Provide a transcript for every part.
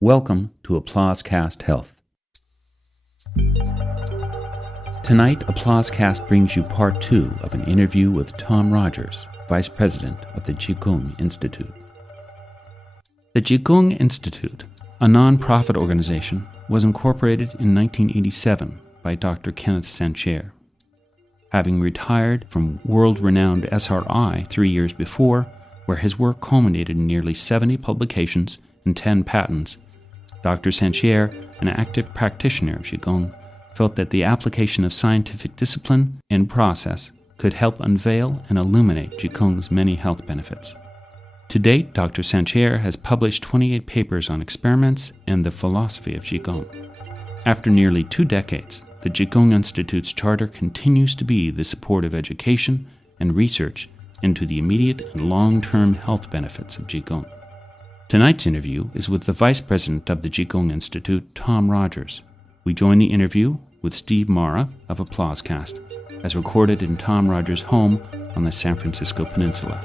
Welcome to ApplauseCast Health. Tonight, ApplauseCast brings you part 2 of an interview with Tom Rogers, Vice President of the Qigong Institute. The Qigong Institute, a non-profit organization, was incorporated in 1987 by Dr. Kenneth Sancher. Having retired from world-renowned SRI 3 years before, where his work culminated in nearly 70 publications and 10 patents, Dr. Sancher, an active practitioner of Qigong, felt that the application of scientific discipline and process could help unveil and illuminate Qigong's many health benefits. To date, Dr. Sancher has published 28 papers on experiments and the philosophy of Qigong. After nearly 2 decades, the Qigong Institute's charter continues to be the support of education and research into the immediate and long-term health benefits of Qigong. Tonight's interview is with the Vice President of the Qigong Institute, Tom Rogers. We join the interview with Steve Mara of ApplauseCast, as recorded in Tom Rogers' home on the San Francisco Peninsula.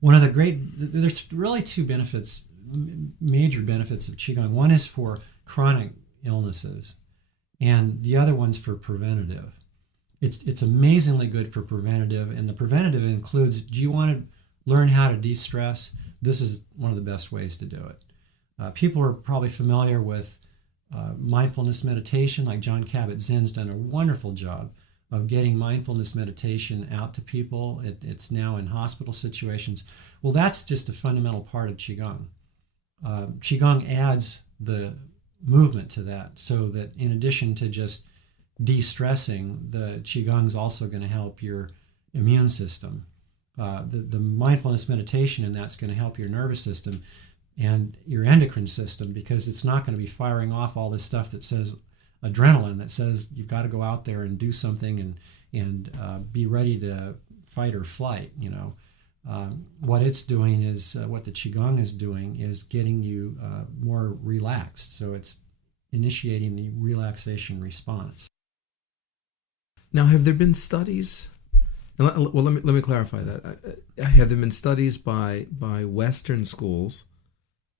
There's really 2 benefits, major benefits of Qigong. One is for chronic illnesses, and the other one's for preventative. It's amazingly good for preventative, and the preventative includes, do you want to learn how to de-stress? This is one of the best ways to do it. People are probably familiar with mindfulness meditation, like John Kabat-Zinn's done a wonderful job of getting mindfulness meditation out to people. It's now in hospital situations. Well, that's just a fundamental part of Qigong. Qigong adds the movement to that, so that in addition to just de-stressing, the Qigong is also going to help your immune system. The mindfulness meditation in that's going to help your nervous system and your endocrine system, because it's not going to be firing off all this stuff that says adrenaline, that says you've got to go out there and do something and be ready to fight or flight. What it's doing is, what the Qigong is doing is getting you more relaxed. So it's initiating the relaxation response. Now, have there been studies? Well, let me clarify that. Have there been studies by Western schools?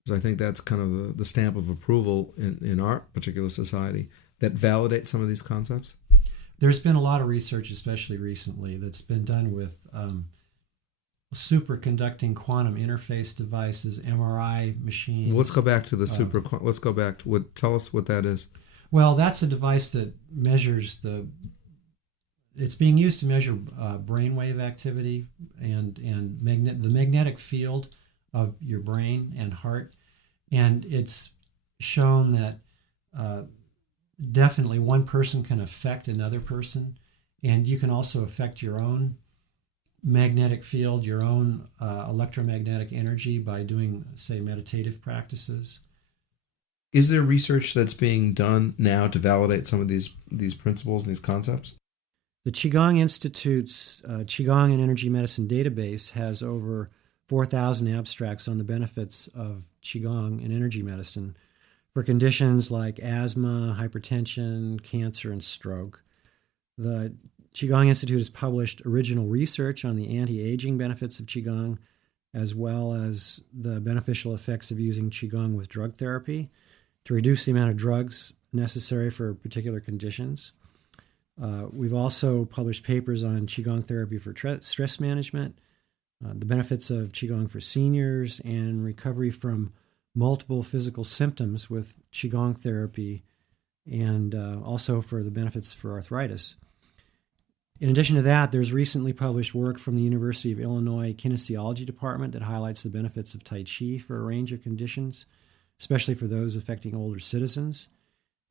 Because I think that's kind of the stamp of approval in our particular society, that validate some of these concepts? There's been a lot of research, especially recently, that's been done with superconducting quantum interface devices, MRI machines. Well, let's go back to the let's go back to tell us what that is. Well, that's a device that measures it's being used to measure brainwave activity and the magnetic field of your brain and heart. And it's shown that definitely one person can affect another person, and you can also affect your own magnetic field, your own electromagnetic energy by doing, say, meditative practices. Is there research that's being done now to validate some of these principles and these concepts? The Qigong Institute's Qigong and Energy Medicine database has over 4,000 abstracts on the benefits of Qigong and energy medicine for conditions like asthma, hypertension, cancer, and stroke. The Qigong Institute has published original research on the anti-aging benefits of Qigong, as well as the beneficial effects of using Qigong with drug therapy to reduce the amount of drugs necessary for particular conditions. We've also published papers on Qigong therapy for stress management, the benefits of Qigong for seniors, and recovery from multiple physical symptoms with Qigong therapy, and also for the benefits for arthritis. In addition to that, there's recently published work from the University of Illinois Kinesiology Department that highlights the benefits of Tai Chi for a range of conditions, especially for those affecting older citizens.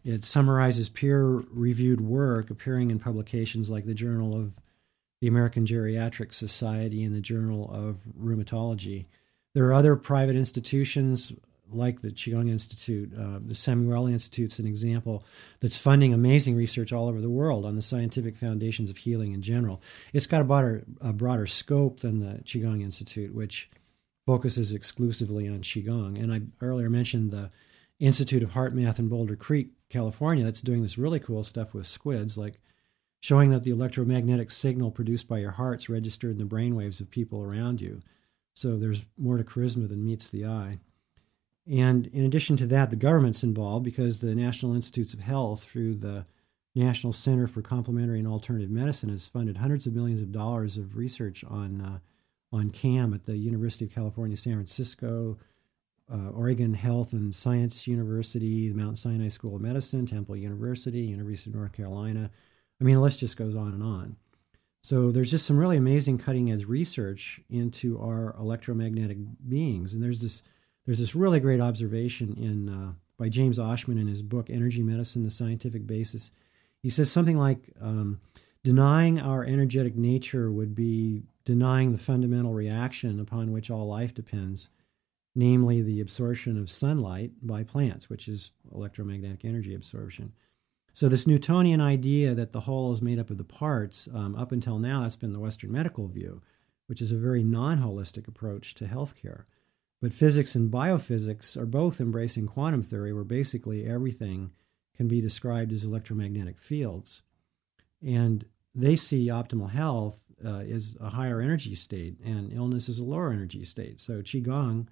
It summarizes peer-reviewed work appearing in publications like the Journal of the American Geriatric Society and the Journal of Rheumatology. There are other private institutions like the Qigong Institute. The Samuel Institute's an example that's funding amazing research all over the world on the scientific foundations of healing in general. It's got a broader scope than the Qigong Institute, which focuses exclusively on Qigong. And I earlier mentioned the Institute of Heart Math in Boulder Creek, California, that's doing this really cool stuff with squids, like showing that the electromagnetic signal produced by your heart's registered in the brainwaves of people around you. So there's more to charisma than meets the eye. And in addition to that, the government's involved because the National Institutes of Health, through the National Center for Complementary and Alternative Medicine, has funded hundreds of millions of dollars of research on CAM at the University of California, San Francisco, Oregon Health and Science University, the Mount Sinai School of Medicine, Temple University, University of North Carolina. I mean, the list just goes on and on. So there's just some really amazing cutting-edge research into our electromagnetic beings. And there's this really great observation by James Oshman in his book, Energy Medicine, The Scientific Basis. He says something like, denying our energetic nature would be denying the fundamental reaction upon which all life depends, namely the absorption of sunlight by plants, which is electromagnetic energy absorption. So this Newtonian idea that the whole is made up of the parts, up until now, that's been the Western medical view, which is a very non-holistic approach to healthcare. But physics and biophysics are both embracing quantum theory, where basically everything can be described as electromagnetic fields. And they see optimal health is a higher energy state, and illness is a lower energy state. So Qigong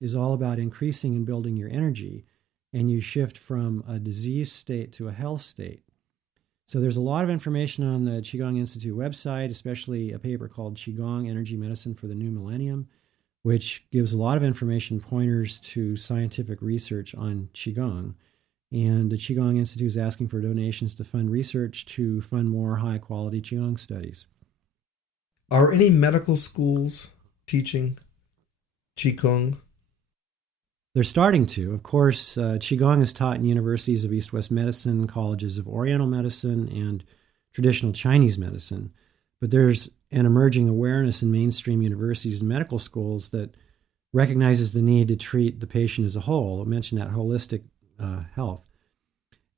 is all about increasing and building your energy, and you shift from a disease state to a health state. So there's a lot of information on the Qigong Institute website, especially a paper called Qigong Energy Medicine for the New Millennium, which gives a lot of information pointers to scientific research on Qigong. And the Qigong Institute is asking for donations to fund research to fund more high-quality Qigong studies. Are any medical schools teaching Qigong? They're starting to. Of course, Qigong is taught in universities of East-West medicine, colleges of Oriental medicine, and traditional Chinese medicine. But there's an emerging awareness in mainstream universities and medical schools that recognizes the need to treat the patient as a whole. I mentioned that holistic health.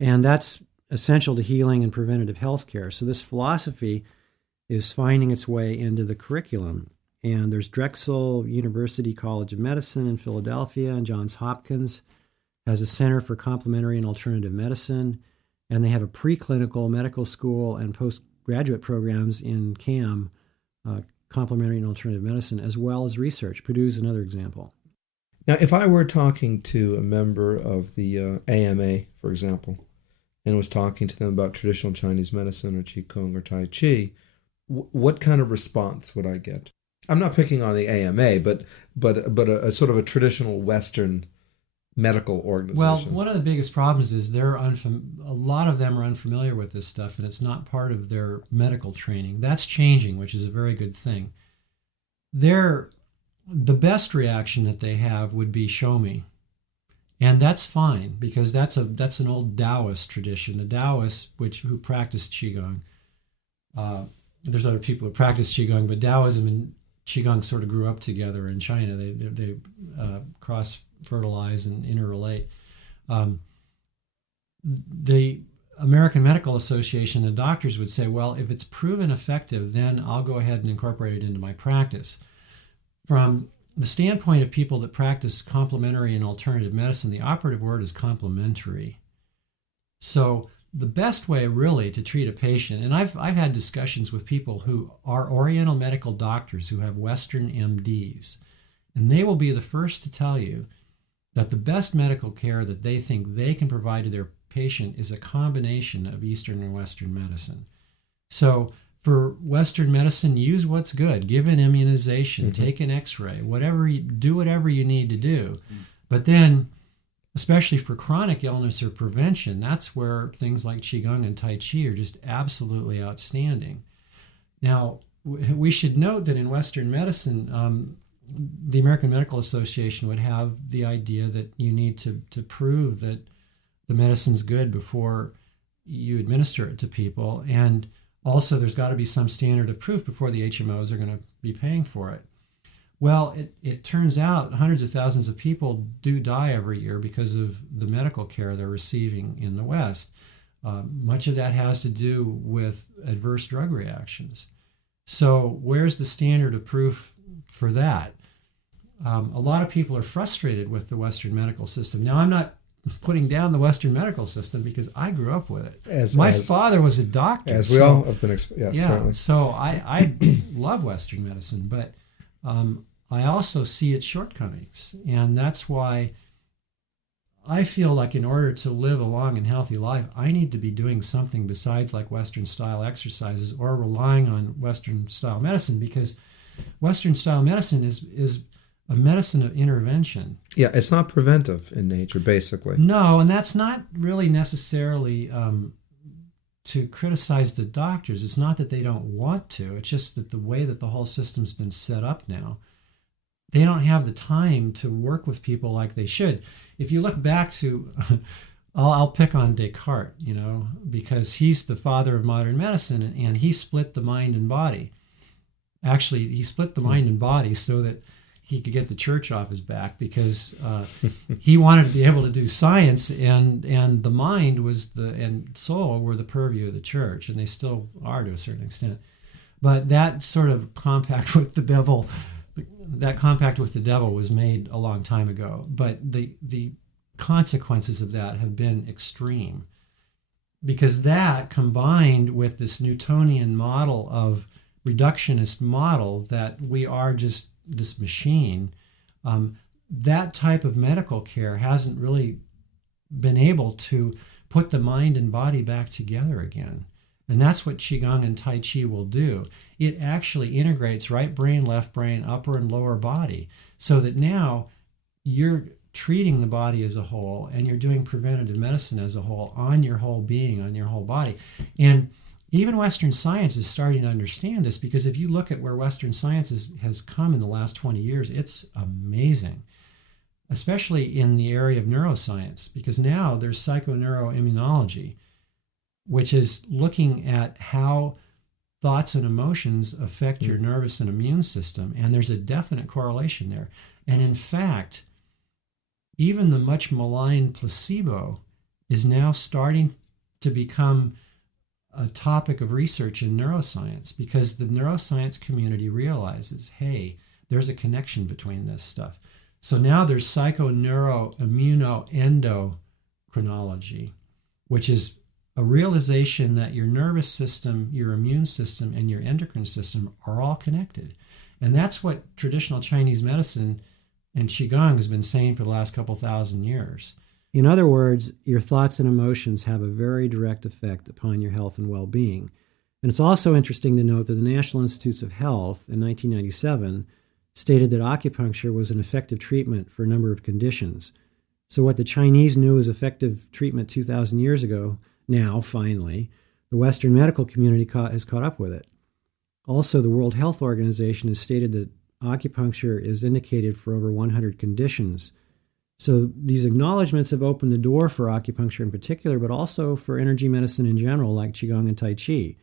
And that's essential to healing and preventative health care. So this philosophy is finding its way into the curriculum. And there's Drexel University College of Medicine in Philadelphia, and Johns Hopkins has a Center for Complementary and Alternative Medicine, and they have a preclinical medical school and postgraduate programs in CAM, Complementary and Alternative Medicine, as well as research. Purdue's another example. Now, if I were talking to a member of the AMA, for example, and was talking to them about traditional Chinese medicine or Qigong or Tai Chi, what kind of response would I get? I'm not picking on the AMA, but a sort of a traditional Western medical organization. Well, one of the biggest problems is a lot of them are unfamiliar with this stuff, and it's not part of their medical training. That's changing, which is a very good thing. The best reaction that they have would be show me. And that's fine, because that's an old Taoist tradition. The Taoists, who practice Qigong, there's other people who practice Qigong, but Taoism and Qigong sort of grew up together in China. They cross-fertilize and interrelate. The American Medical Association, the doctors would say, well, if it's proven effective, then I'll go ahead and incorporate it into my practice. From the standpoint of people that practice complementary and alternative medicine, the operative word is complementary. So the best way really to treat a patient, and I've had discussions with people who are Oriental medical doctors who have Western MDs, and they will be the first to tell you that the best medical care that they think they can provide to their patient is a combination of Eastern and Western medicine. So for Western medicine, use what's good. Give an immunization, take an x-ray, do whatever you need to do. But then, especially for chronic illness or prevention, that's where things like Qigong and Tai Chi are just absolutely outstanding. Now, we should note that in Western medicine, the American Medical Association would have the idea that you need to prove that the medicine's good before you administer it to people. And also, there's got to be some standard of proof before the HMOs are going to be paying for it. Well, it turns out hundreds of thousands of people do die every year because of the medical care they're receiving in the West. Much of that has to do with adverse drug reactions. So where's the standard of proof for that? A lot of people are frustrated with the Western medical system. Now, I'm not putting down the Western medical system because I grew up with it. My father was a doctor. As we all have been, yes, yeah. certainly. So I love Western medicine, but I also see its shortcomings. And that's why I feel like in order to live a long and healthy life, I need to be doing something besides like Western style exercises or relying on Western style medicine, because Western style medicine is a medicine of intervention. Yeah, it's not preventive in nature, basically. No, and that's not really necessarily to criticize the doctors. It's not that they don't want to. It's just that the way that the whole system's been set up now, they don't have the time to work with people like they should. If you look back to, I'll pick on Descartes, because he's the father of modern medicine, and he split the mind and body. Actually, he split the mind and body so that he could get the church off his back, because he wanted to be able to do science, and the mind and soul were the purview of the church, and they still are to a certain extent. But that sort of compact with the devil was made a long time ago. But the consequences of that have been extreme, because that, combined with this Newtonian model of reductionist model that we are just this machine, that type of medical care hasn't really been able to put the mind and body back together again. And that's what Qigong and Tai Chi will do. It actually integrates right brain, left brain, upper and lower body, so that now you're treating the body as a whole, and you're doing preventative medicine as a whole on your whole being, on your whole body. And even Western science is starting to understand this, because if you look at where Western science has come in the last 20 years, it's amazing, especially in the area of neuroscience, because now there's psychoneuroimmunology, which is looking at how thoughts and emotions affect your nervous and immune system, and there's a definite correlation there. And in fact, even the much maligned placebo is now starting to become a topic of research in neuroscience, because the neuroscience community realizes, hey, there's a connection between this stuff. So now there's psychoneuroimmunoendocrinology, which is a realization that your nervous system, your immune system, and your endocrine system are all connected. And that's what traditional Chinese medicine and Qigong has been saying for the last couple thousand years. In other words, your thoughts and emotions have a very direct effect upon your health and well-being. And it's also interesting to note that the National Institutes of Health in 1997 stated that acupuncture was an effective treatment for a number of conditions. So what the Chinese knew as effective treatment 2,000 years ago, now, finally, the Western medical community has caught up with it. Also, the World Health Organization has stated that acupuncture is indicated for over 100 conditions. So these acknowledgments have opened the door for acupuncture in particular, but also for energy medicine in general, like Qigong and Tai Chi,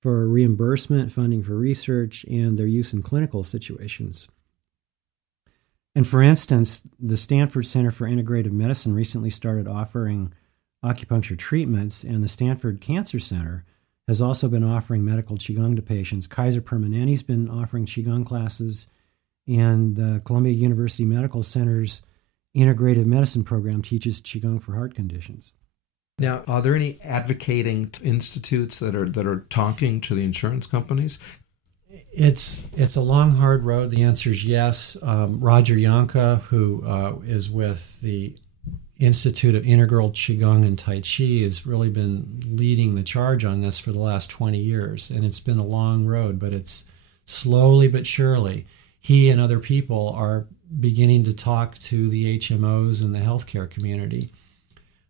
for reimbursement, funding for research, and their use in clinical situations. And for instance, the Stanford Center for Integrative Medicine recently started offering acupuncture treatments, and the Stanford Cancer Center has also been offering medical Qigong to patients. Kaiser Permanente's been offering Qigong classes, and the Columbia University Medical Center's integrative medicine program teaches Qigong for heart conditions. Now, are there any advocating institutes that are talking to the insurance companies? It's a long, hard road. The answer is yes. Roger Yanka, who is with the Institute of Integral Qigong and Tai Chi, has really been leading the charge on this for the last 20 years. And it's been a long road, but it's slowly but surely. He and other people are beginning to talk to the HMOs and the healthcare community.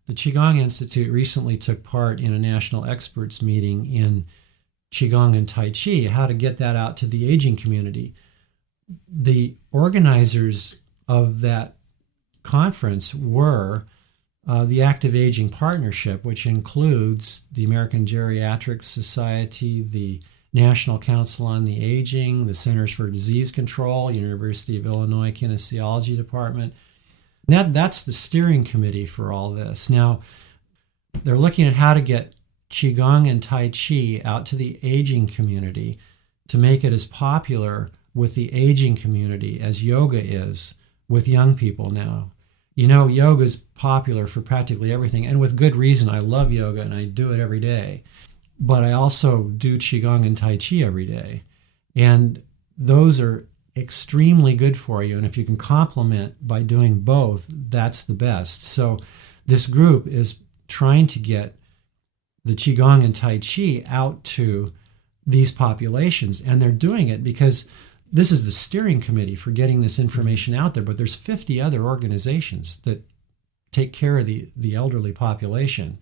The Qigong Institute recently took part in a national experts meeting in Qigong and Tai Chi, how to get that out to the aging community. The organizers of that conference were the Active Aging Partnership, which includes the American Geriatric Society, the National Council on the Aging, the Centers for Disease Control, University of Illinois Kinesiology Department. That's the steering committee for all this. Now, they're looking at how to get Qigong and Tai Chi out to the aging community to make it as popular with the aging community as yoga is with young people now. You know, yoga is popular for practically everything, and with good reason. I love yoga and I do it every day. But I also do Qigong and Tai Chi every day. And those are extremely good for you. And if you can complement by doing both, that's the best. So this group is trying to get the Qigong and Tai Chi out to these populations. And they're doing it because this is the steering committee for getting this information out there. But there's 50 other organizations that take care of the elderly population.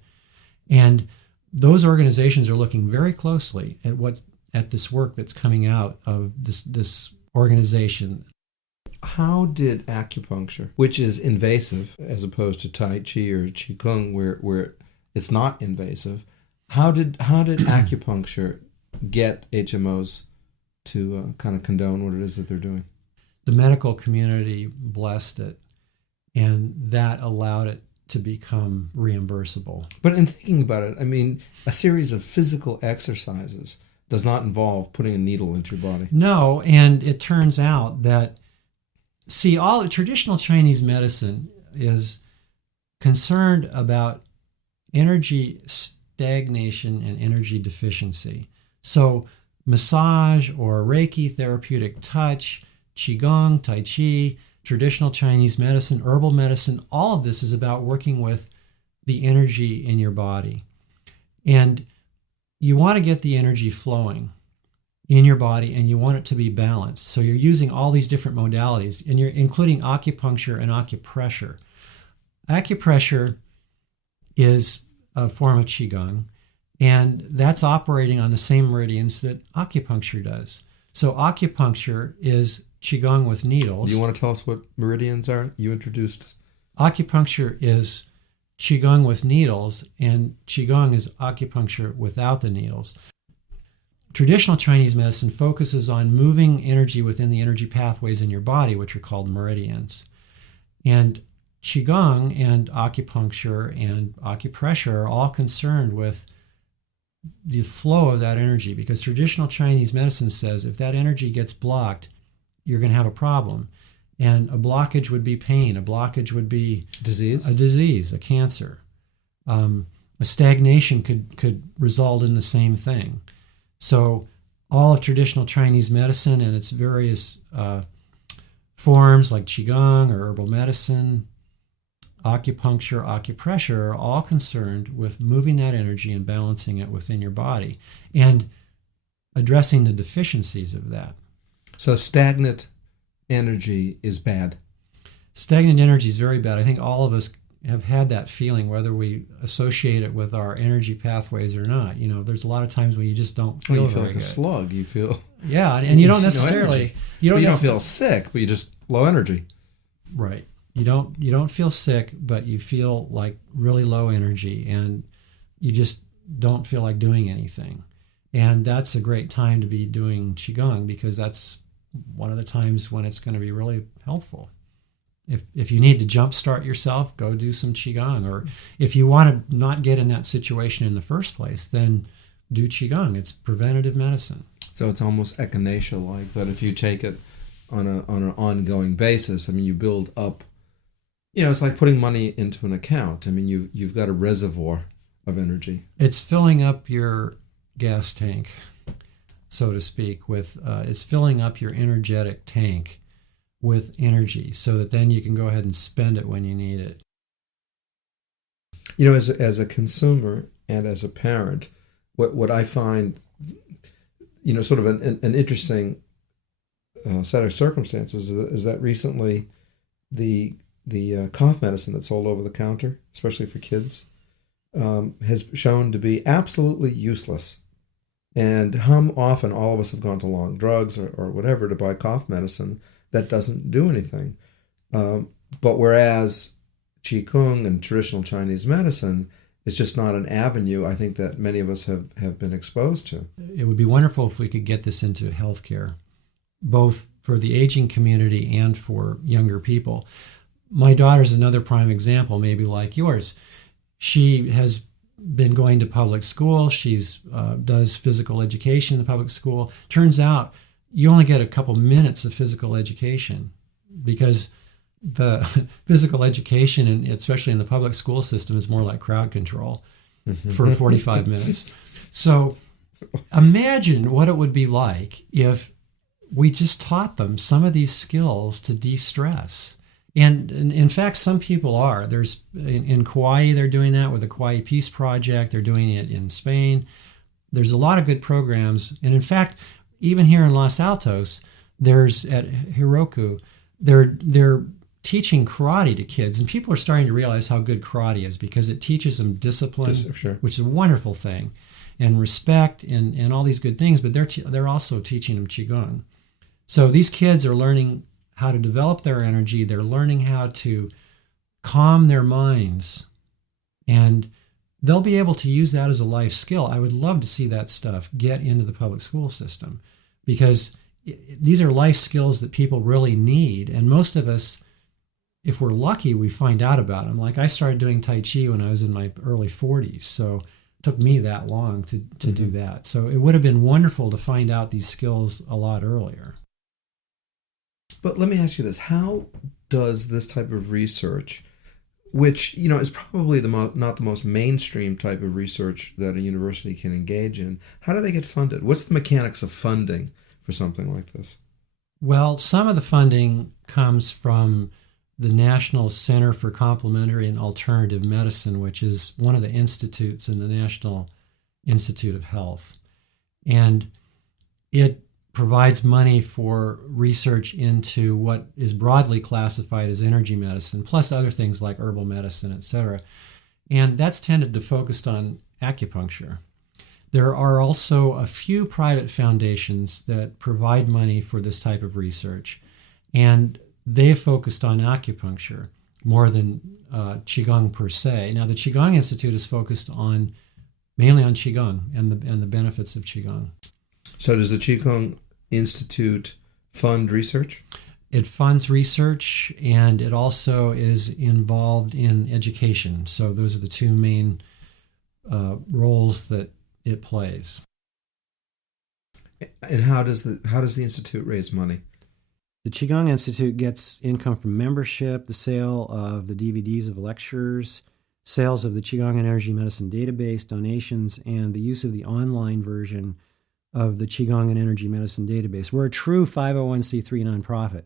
And those organizations are looking very closely at this work that's coming out of this organization. How did acupuncture, which is invasive as opposed to Tai Chi or Qigong, where it's not invasive, how did acupuncture get HMOs to kind of condone what it is that they're doing? The medical community blessed it, and that allowed it to become reimbursable. But in thinking about it, I mean, a series of physical exercises does not involve putting a needle into your body. No, and it turns out that, all traditional Chinese medicine is concerned about energy stagnation and energy deficiency. So massage or Reiki, therapeutic touch, Qigong, Tai Chi, traditional Chinese medicine, herbal medicine, all of this is about working with the energy in your body. And you want to get the energy flowing in your body, and you want it to be balanced. So you're using all these different modalities, and you're including acupuncture and acupressure. Acupressure is a form of Qigong, and that's operating on the same meridians that acupuncture does. So acupuncture is Qigong with needles. Do you want to tell us what meridians are? You introduced. Acupuncture is Qigong with needles, and Qigong is acupuncture without the needles. Traditional Chinese medicine focuses on moving energy within the energy pathways in your body, which are called meridians. And Qigong and acupuncture and acupressure are all concerned with the flow of that energy, because traditional Chinese medicine says if that energy gets blocked, you're going to have a problem. And a blockage would be pain. A blockage would be a cancer. A stagnation could result in the same thing. So all of traditional Chinese medicine and its various forms like Qigong or herbal medicine, acupuncture, acupressure are all concerned with moving that energy and balancing it within your body and addressing the deficiencies of that. So stagnant energy is bad. Stagnant energy is very bad. I think all of us have had that feeling, whether we associate it with our energy pathways or not. You know, there's a lot of times when you just don't feel you feel like good. a slug. You feel and you don't necessarily you don't feel sick, but you just low energy. Right. You don't feel sick, but you feel like really low energy, and you just don't feel like doing anything. And that's a great time to be doing Qigong, because that's one of the times when it's going to be really helpful. If you need to jumpstart yourself, go do some Qigong. Or if you want to not get in that situation in the first place, then do Qigong. It's preventative medicine. So it's almost echinacea-like, that if you take it on an ongoing basis, I mean, you build up. You know, it's like putting money into an account. I mean, you've got a reservoir of energy. It's filling up your gas tank, so to speak. It's filling up your energetic tank with energy, so that then you can go ahead and spend it when you need it. You know, as a consumer and as a parent, what I find, you know, sort of an interesting set of circumstances is that recently the cough medicine that's sold over the counter, especially for kids, has shown to be absolutely useless. And how often all of us have gone to long drugs or whatever to buy cough medicine that doesn't do anything. But whereas Qigong and traditional Chinese medicine is just not an avenue, I think, that many of us have been exposed to. It would be wonderful if we could get this into healthcare, both for the aging community and for younger people. My daughter's another prime example, maybe like yours. She has been going to public school. She's does physical education in the public school. Turns out you only get a couple minutes of physical education, because the physical education, and especially in the public school system, is more like crowd control for 45 minutes. So imagine what it would be like if we just taught them some of these skills to de-stress. And in fact, some people are. There's in Kauai, they're doing that with the Kauai Peace Project. They're doing it in Spain. There's a lot of good programs. And in fact, even here in Los Altos, there's at Hiroku, they're teaching karate to kids. And people are starting to realize how good karate is because it teaches them discipline, Sure. which is a wonderful thing, and respect and all these good things. But they're also teaching them Qigong. So these kids are learning how to develop their energy. They're learning how to calm their minds, and they'll be able to use that as a life skill. I would love to see that stuff get into the public school system because these are life skills that people really need. And most of us, if we're lucky, we find out about them. Like I started doing Tai Chi when I was in my early 40s. So it took me that long to do that. So it would have been wonderful to find out these skills a lot earlier. But let me ask you this. How does this type of research, which, is probably not the most mainstream type of research that a university can engage in, how do they get funded? What's the mechanics of funding for something like this? Well, some of the funding comes from the National Center for Complementary and Alternative Medicine, which is one of the institutes in the National Institute of Health. And it provides money for research into what is broadly classified as energy medicine, plus other things like herbal medicine, etc. And that's tended to focus on acupuncture. There are also a few private foundations that provide money for this type of research, and they've focused on acupuncture more than Qigong per se. Now, the Qigong Institute is focused mainly on Qigong and the benefits of Qigong. So does the Qigong Institute fund research? It funds research, and it also is involved in education. So those are the two main roles that it plays. And how does the institute raise money? The Qigong Institute gets income from membership, the sale of the DVDs of lectures, sales of the Qigong and Energy Medicine database, donations, and the use of the online version of the Qigong and Energy Medicine database. We're a true 501c3 nonprofit.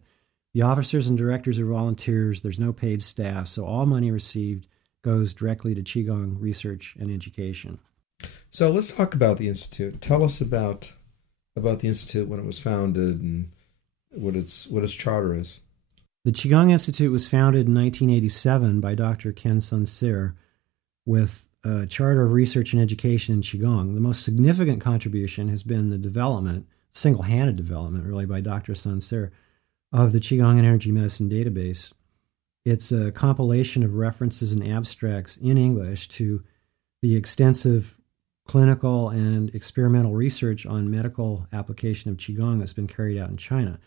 The officers and directors are volunteers. There's no paid staff, so all money received goes directly to Qigong research and education. So let's talk about the Institute. Tell us about the Institute, when it was founded, and what its charter is. The Qigong Institute was founded in 1987 by Dr. Ken Sunsir with a charter of research and education in Qigong. The most significant contribution has been the development, single-handed development really, by Dr. Sunsir of the Qigong and Energy Medicine database. It's a compilation of references and abstracts in English to the extensive clinical and experimental research on medical application of Qigong that's been carried out in China.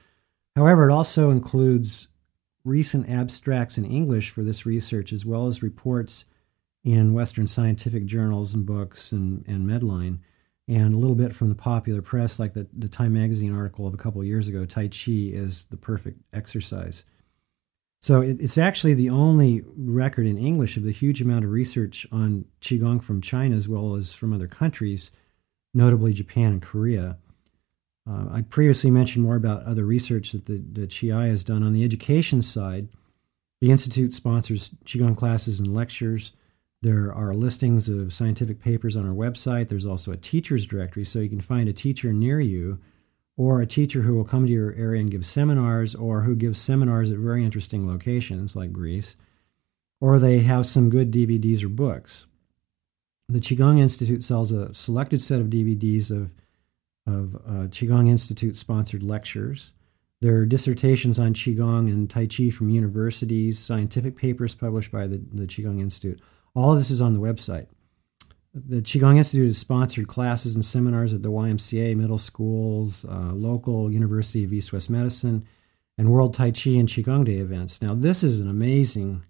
However, it also includes recent abstracts in English for this research, as well as reports in Western scientific journals and books and Medline, and a little bit from the popular press, like the Time magazine article of a couple of years ago, Tai Chi is the perfect exercise. So it's actually the only record in English of the huge amount of research on Qigong from China as well as from other countries, notably Japan and Korea. I previously mentioned more about other research that the QI has done. On the education side, the Institute sponsors Qigong classes and lectures. There are listings of scientific papers on our website. There's also a teacher's directory, so you can find a teacher near you or a teacher who will come to your area and give seminars, or who gives seminars at very interesting locations like Greece, or they have some good DVDs or books. The Qigong Institute sells a selected set of DVDs of Qigong Institute-sponsored lectures. There are dissertations on Qigong and Tai Chi from universities, scientific papers published by the Qigong Institute. All of this is on the website. The Qigong Institute has sponsored classes and seminars at the YMCA, middle schools, local University of East-West Medicine, and World Tai Chi and Qigong Day events. Now, this is an amazing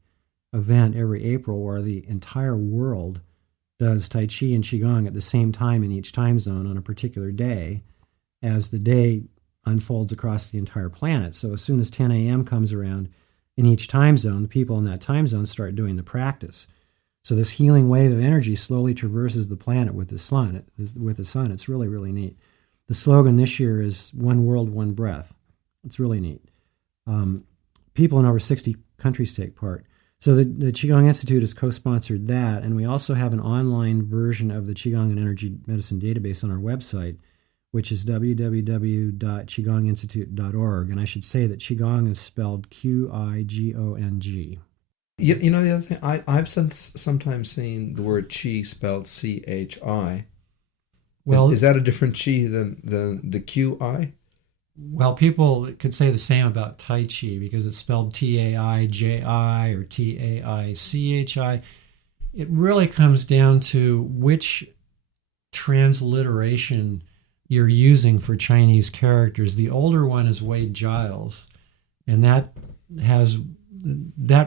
event every April where the entire world does Tai Chi and Qigong at the same time in each time zone on a particular day as the day unfolds across the entire planet. So as soon as 10 a.m. comes around in each time zone, the people in that time zone start doing the practice. So this healing wave of energy slowly traverses the planet with the sun. It's really, really neat. the slogan this year is "One World, One Breath." It's really neat. People in over 60 countries take part. So the Qigong Institute has co-sponsored that, and we also have an online version of the Qigong and Energy Medicine database on our website, which is www.qigonginstitute.org. And I should say that Qigong is spelled Qigong. You know, the other thing, I've sometimes seen the word Qi spelled CHI. Well, is that a different Qi than the QI? Well, people could say the same about Tai Chi because it's spelled Taiji or Taichi. It really comes down to which transliteration you're using for Chinese characters. The older one is Wade Giles, and that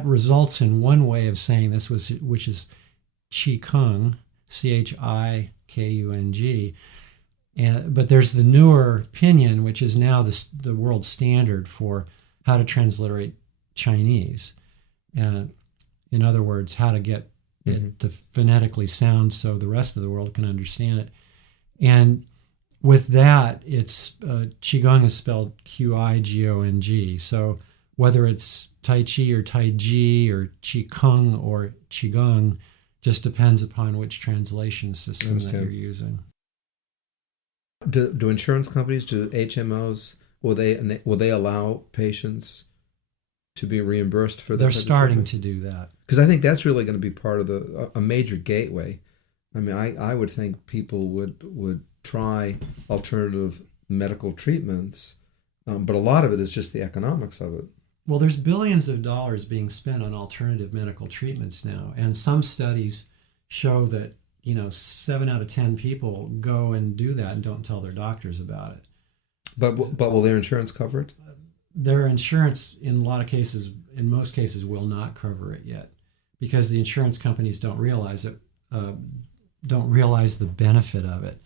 results in one way of saying this, which is Qigong, Chikung. But there's the newer pinyin, which is now the world standard for how to transliterate Chinese. In other words, how to get it to phonetically sound so the rest of the world can understand it. And with that, it's Qigong is spelled Qigong. So whether it's Tai Chi or Tai Ji or Qigong or Qigong, just depends upon which translation system that you're using. Do insurance companies, do HMOs, will they allow patients to be reimbursed for that? They're starting to do that. Because I think that's really going to be part of a major gateway. I mean, I would think people would try alternative medical treatments, but a lot of it is just the economics of it. Well, there's billions of dollars being spent on alternative medical treatments now, and some studies show that 7 out of 10 people go and do that and don't tell their doctors about it. But will their insurance cover it? Their insurance, in most cases, will not cover it yet, because the insurance companies don't realize it, don't realize the benefit of it.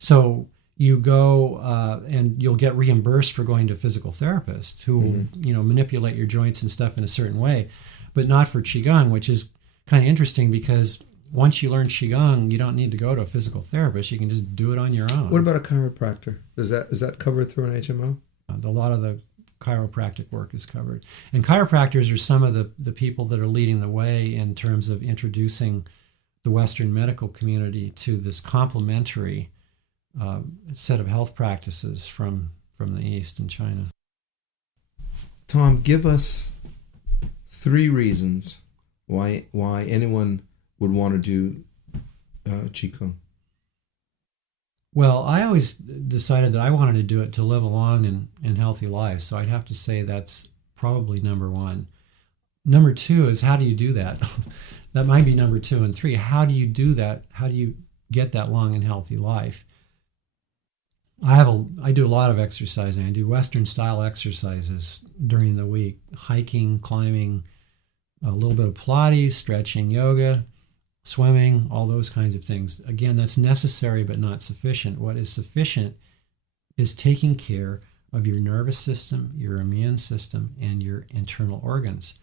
So you go and you'll get reimbursed for going to a physical therapist who will manipulate your joints and stuff in a certain way, but not for Qigong, which is kind of interesting because once you learn Qigong, you don't need to go to a physical therapist. You can just do it on your own. What about a chiropractor? Is that covered through an HMO? A lot of the chiropractic work is covered. And chiropractors are some of the people that are leading the way in terms of introducing the Western medical community to this complementary set of health practices from the East and China. Tom, give us 3 reasons why anyone would want to do Qigong. Well, I always decided that I wanted to do it to live a long and healthy life, so I'd have to say that's probably number 1. Number 2 is, how do you do that? That might be number 2. And 3, how do you do that? How do you get that long and healthy life? I do a lot of exercising. I do Western style exercises during the week: hiking, climbing, a little bit of Pilates, stretching, yoga, swimming, all those kinds of things. Again, that's necessary but not sufficient. What is sufficient is taking care of your nervous system, your immune system, and your internal organs.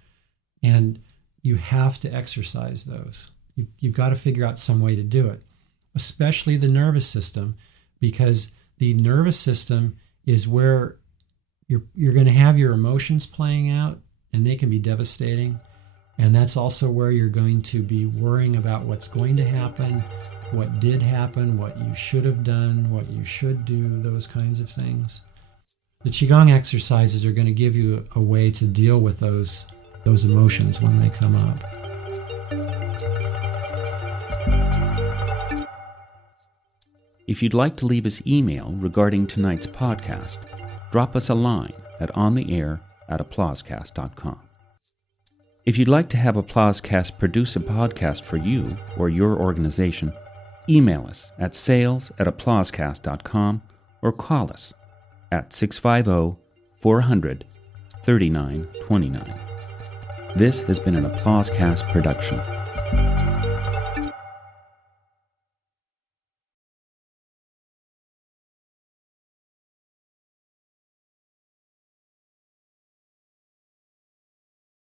And you have to exercise those. You've got to figure out some way to do it, especially the nervous system, because the nervous system is where you're going to have your emotions playing out, and they can be devastating. And that's also where you're going to be worrying about what's going to happen, what did happen, what you should have done, what you should do, those kinds of things. The Qigong exercises are going to give you a way to deal with those emotions when they come up. If you'd like to leave us email regarding tonight's podcast, drop us a line at ontheair@applausecast.com. If you'd like to have Applausecast produce a podcast for you or your organization, email us at sales@applausecast.com or call us at 650-400-3929. This has been an Applausecast production.